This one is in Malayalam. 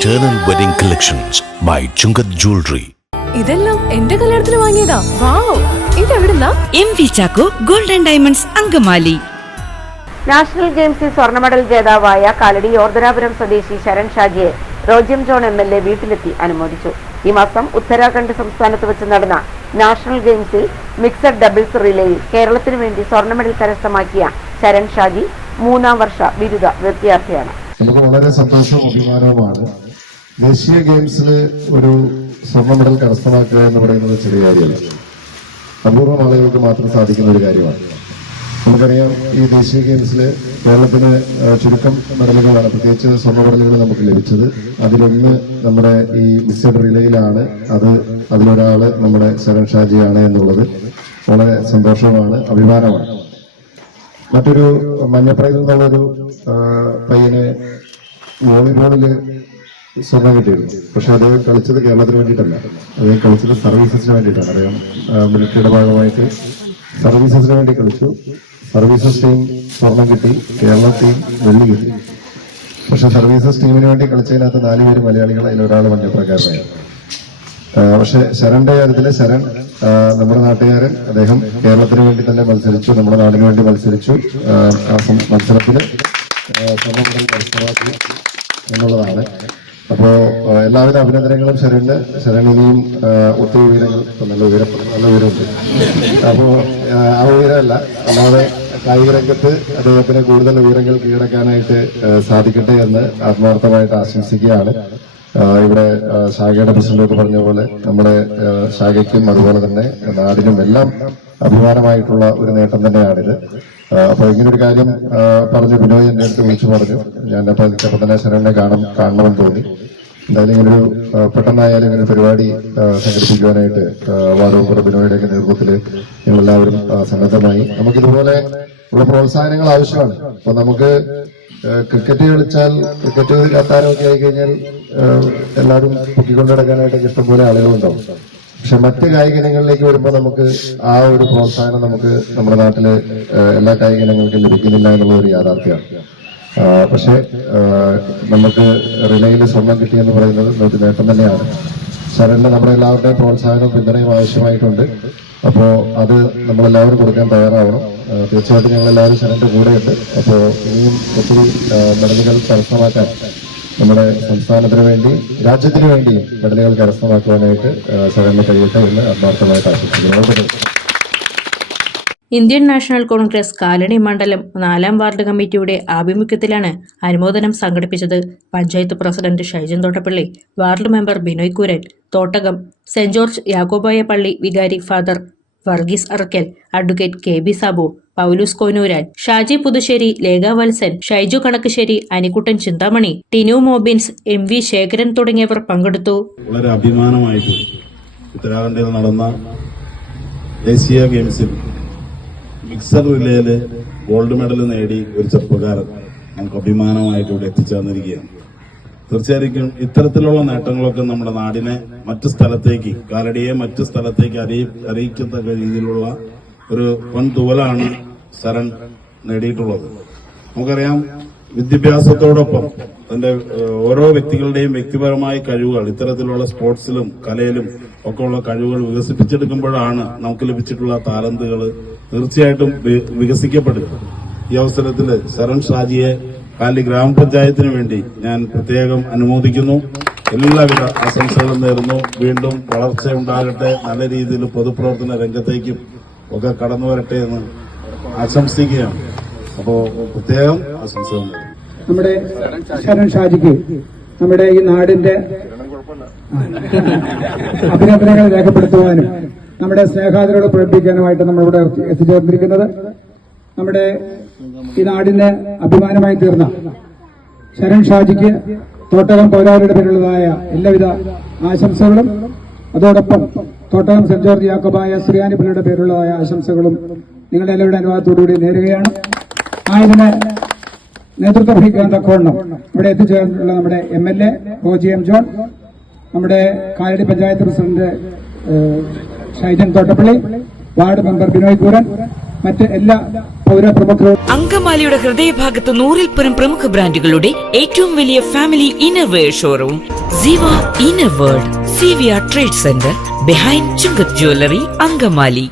Eternal Wedding Collections by Chungat Jewelry. ഇതെല്ലാം എന്റെ കല്യാണത്തിന് വാങ്ങിയതാ. വാവ്, ഇതെവിടുന്നാ? MV Chacko Gold and Diamonds Angamaly. National ഗെയിംസിൽ സ്വർണ്ണ മെഡൽ ജേതാവായ കാലടി യോർദ്ധരാപുരം സ്വദേശി ശരൺ ഷാജിയെ റോജിയം ജോൺ MLA വീട്ടിലെത്തി അനുമോദിച്ചു. ഈ മാസം ഉത്തരാഖണ്ഡ് സംസ്ഥാനത്ത് വെച്ച് നടന്ന നാഷണൽ ഗെയിംസിൽ മിക്സഡ് ഡബിൾസ് റിലേയിൽ കേരളത്തിനു വേണ്ടി സ്വർണ്ണ മെഡൽ കരസ്ഥമാക്കിയ ശരൺ ഷാജി 3ാം വർഷ ബിരുദ വിദ്യാർത്ഥിയാണ്. നമുക്ക് വളരെ സന്തോഷവും അഭിമാനവുമാണ്. ദേശീയ ഗെയിംസിൽ ഒരു സ്വർണ്ണ മെഡൽ കരസ്ഥമാക്കുക എന്ന് പറയുന്നത് ചെറിയ കാര്യമല്ല. അപൂർവം ആളുകൾക്ക് മാത്രം സാധിക്കുന്ന ഒരു കാര്യമാണ്. നമുക്കറിയാം, ഈ ദേശീയ ഗെയിംസിൽ കേരളത്തിന് ചുരുക്കം മെഡലുകളാണ്, പ്രത്യേകിച്ച് സ്വർണ്ണ മെഡലുകൾ നമുക്ക് ലഭിച്ചത്. അതിലൊന്ന് നമ്മുടെ ഈ മിക്സഡ് റിലേയിലാണ്. അതിലൊരാള് നമ്മുടെ ശരൺ ഷാജിയാണ് എന്നുള്ളത് വളരെ സന്തോഷമാണ്, അഭിമാനമാണ്. മറ്റൊരു മഞ്ഞപ്രയിൽ നിന്നുള്ളൊരു പയ്യന് വോളിബോളില് സ്വർണ്ണം കിട്ടിയിരുന്നു. പക്ഷെ അത് കളിച്ചത് കേരളത്തിന് വേണ്ടിയിട്ടല്ല, അത് കളിച്ചത് സർവീസസിന് വേണ്ടിയിട്ടാണ്. അറിയാം, മിലിറ്ററിയുടെ ഭാഗമായിട്ട് സർവീസസിന് വേണ്ടി കളിച്ചു. സർവീസസ് ടീം സ്വർണം കിട്ടി, കേരള ടീം വെള്ളി കിട്ടി. പക്ഷെ സർവീസസ് ടീമിന് വേണ്ടി കളിച്ചതിനകത്ത് 4 പേര് മലയാളികൾ, അതിലൊരാൾ മഞ്ഞപ്രക്കാരനായിരുന്നു. പക്ഷെ ശരണിന്റെ കാര്യത്തില് ശരൺ നമ്മുടെ നാട്ടുകാരൻ, അദ്ദേഹം കേരളത്തിന് വേണ്ടി തന്നെ മത്സരിച്ചു, നമ്മുടെ നാടിന് വേണ്ടി മത്സരിച്ചു. ആ മത്സരത്തില് സ്വർണ്ണ മെഡൽ കരസ്ഥമാക്കി എന്നുള്ളതാണ്. അപ്പോ എല്ലാവിധ അഭിനന്ദനങ്ങളും ശരണിന്. ശരൺ ഇനിയും ഒത്തിരി ഉയരങ്ങൾ, നല്ല ഉയരമുണ്ട്. അപ്പോ ആ ഉയരമല്ല, അല്ലാതെ കായിക രംഗത്ത് അദ്ദേഹത്തിന് കൂടുതൽ ഉയരങ്ങൾ കീഴടക്കാനായിട്ട് സാധിക്കട്ടെ എന്ന് ആത്മാർത്ഥമായിട്ട് ആശംസിക്കുകയാണ്. ഇവിടെ ശാഖയുടെ പ്രസിഡന്റൊക്കെ പറഞ്ഞ പോലെ നമ്മുടെ ശാഖയ്ക്കും അതുപോലെ തന്നെ നാടിനും എല്ലാം അഭിമാനമായിട്ടുള്ള ഒരു നേട്ടം തന്നെയാണിത്. അപ്പൊ ഇങ്ങനൊരു കാര്യം പറഞ്ഞു ബിനോയ് എന്റെ അടുത്ത് വിളിച്ചു പറഞ്ഞു. ഞാൻ അപ്പൊ തന്നെ ശരണിനെ കാണണമെന്ന് തോന്നി. എന്തായാലും ഇങ്ങനൊരു പെട്ടെന്നായാലും ഇങ്ങനെ പരിപാടി സംഘടിപ്പിക്കുവാനായിട്ട് വാർഡ് മെമ്പർ ബിനോയുടെയൊക്കെ നേതൃത്വത്തിൽ ഞങ്ങളെല്ലാവരും സന്നദ്ധമായി. നമുക്കിതുപോലെ ഉള്ള പ്രോത്സാഹനങ്ങൾ ആവശ്യമാണ്. അപ്പൊ നമുക്ക് ക്രിക്കറ്റ് കളിച്ചാൽ, ക്രിക്കറ്റ് കത്താനമൊക്കെ ആയിക്കഴിഞ്ഞാൽ എല്ലാവരും പൊക്കിക്കൊണ്ട് നടക്കാനായിട്ടൊക്കെ ഇഷ്ടംപോലെ ആളുകളുണ്ടാവും. പക്ഷെ മറ്റ് കായിക ഇനങ്ങളിലേക്ക് വരുമ്പോൾ നമുക്ക് ആ ഒരു പ്രോത്സാഹനം നമുക്ക് നമ്മുടെ നാട്ടില് എല്ലാ കായിക ഇനങ്ങൾക്കും ലഭിക്കുന്നില്ല എന്നുള്ളൊരു യാഥാർത്ഥ്യമാണ്. പക്ഷെ നമുക്ക് റിലേയിൽ സ്വർണം കിട്ടിയെന്ന് പറയുന്നത് ഒരു നേട്ടം തന്നെയാണ്. ശരണിന് നമ്മുടെ എല്ലാവരുടെയും പ്രോത്സാഹനവും പിന്തുണയും ആവശ്യമായിട്ടുണ്ട്. അപ്പോ അത് നമ്മളെല്ലാവരും കൊടുക്കാൻ തയ്യാറാവണം. തീർച്ചയായിട്ടും ഞങ്ങളെല്ലാവരും ശരണിന്റെ കൂടെയുണ്ട്. അപ്പോ ഇനിയും ഒത്തിരി മെഡലുകൾ കരസ്ഥമാക്കാൻ, നമ്മുടെ സംസ്ഥാനത്തിന് വേണ്ടി രാജ്യത്തിന് വേണ്ടി മെഡലുകൾ കരസ്ഥമാക്കുവാനായിട്ട് ശരണിന് കഴിയട്ടെ എന്ന് ആത്മാർത്ഥമായിട്ട് ആശംസിക്കുന്നു. ഇന്ത്യൻ നാഷണൽ കോൺഗ്രസ് കാലടി മണ്ഡലം 4ാം വാർഡ് കമ്മിറ്റിയുടെ ആഭിമുഖ്യത്തിലാണ് അനുമോദനം സംഘടിപ്പിച്ചത്. Panchayat president Shaijan Thottappally, ward member Binoy Kuran, Thottakam Saint George Yakobaya പള്ളി വികാരി father Varghese Arakkal, advocate KB Sabu, Paulose Konooran, Shaji Puthussery, Lekha Valsan, Shaiju Kanakkassery, Anikkuttan Chinthamani, Tinu Mobins, MV Sekharan തുടങ്ങിയവർ പങ്കെടുത്തു. വളരെ അഭിമാനമായിട്ട് ഉത്തരാഖണ്ഡിൽ നടന്ന ദേശീയ ഗെയിംസിൽ മിക്സഡ് റിലേയില് ഗോൾഡ് മെഡൽ നേടി ഒരു ചെറുപ്പക്കാരൻ നമുക്ക് അഭിമാനമായിട്ട് ഇവിടെ എത്തിച്ചേർന്നിരിക്കുകയാണ്. തീർച്ചയായിട്ടും ഇത്തരത്തിലുള്ള നേട്ടങ്ങളൊക്കെ നമ്മുടെ നാടിനെ മറ്റു സ്ഥലത്തേക്ക്, കാലടിയെ മറ്റു സ്ഥലത്തേക്ക് അറിയിക്കത്തക്ക രീതിയിലുള്ള ഒരു പൊൻതൂവലാണ് ശരൺ നേടിയിട്ടുള്ളത്. നമുക്കറിയാം, വിദ്യാഭ്യാസത്തോടൊപ്പം അതിന്റെ ഓരോ വ്യക്തികളുടെയും വ്യക്തിപരമായ കഴിവുകൾ, ഇത്തരത്തിലുള്ള സ്പോർട്സിലും കലയിലും ഒക്കെ ഉള്ള കഴിവുകൾ വികസിപ്പിച്ചെടുക്കുമ്പോഴാണ് നമുക്ക് ലഭിച്ചിട്ടുള്ള താലന്തുകൾ തീർച്ചയായിട്ടും വികസിക്കപ്പെടുക. ഈ അവസരത്തിൽ ശരൺ ഷാജിയെ കാലടി ഗ്രാമപഞ്ചായത്തിന് വേണ്ടി ഞാൻ പ്രത്യേകം അനുമോദിക്കുന്നു. എല്ലാവിധ ആശംസകളും നേരുന്നു. വീണ്ടും വളർച്ച ഉണ്ടാകട്ടെ, നല്ല രീതിയിൽ പൊതുപ്രവർത്തന രംഗത്തേക്കും ഒക്കെ കടന്നു വരട്ടെ എന്ന് ആശംസിക്കുകയാണ്. അപ്പോ പ്രത്യേകം ആശംസകൾ നേരുന്നു. നമ്മുടെ ശരൺ ഷാജിക്ക് നമ്മുടെ ഈ നാടിന്റെ അഭിനന്ദനങ്ങൾ രേഖപ്പെടുത്തുവാനും നമ്മുടെ സ്നേഹാദരോട് പ്രകടിപ്പിക്കാനുമായിട്ട് നമ്മളിവിടെ എത്തിച്ചേർന്നിരിക്കുന്നത് നമ്മുടെ ഈ നാടിന് അഭിമാനമായി തീർന്ന ശരൺ ഷാജിക്ക് തോട്ടകം പൗരാവലിയുടെ പേരുള്ളതായ എല്ലാവിധ ആശംസകളും, അതോടൊപ്പം തോട്ടകം സെന്റ് ജോർജ് യാക്കോബായ ശ്രീയാനി പള്ളിയുടെ പേരുള്ളതായ ആശംസകളും നിങ്ങളുടെ എല്ലാവരുടെ അനുവാദത്തോടുകൂടി നേരുകയാണ്. ഇതിന് നേതൃത്വം വഹിക്കാൻ തക്കവണ്ണം ഇവിടെ എത്തിച്ചേർന്നിട്ടുള്ള നമ്മുടെ MLA റോജിയം ജോൺ, നമ്മുടെ Kalady panchayat president Shaijan Thottappally, ward member Binoy Kooran, മറ്റ് എല്ലാ പൗരപ്രമുഖരും അങ്കമാലിയുടെ ഹൃദയഭാഗത്ത് 100-ൽ പരം പ്രമുഖ ബ്രാൻഡുകളുടെ ഏറ്റവും വലിയ family innerwear showroom Siva inner world CVR trade centre behind Chungath jewellery Angamaly.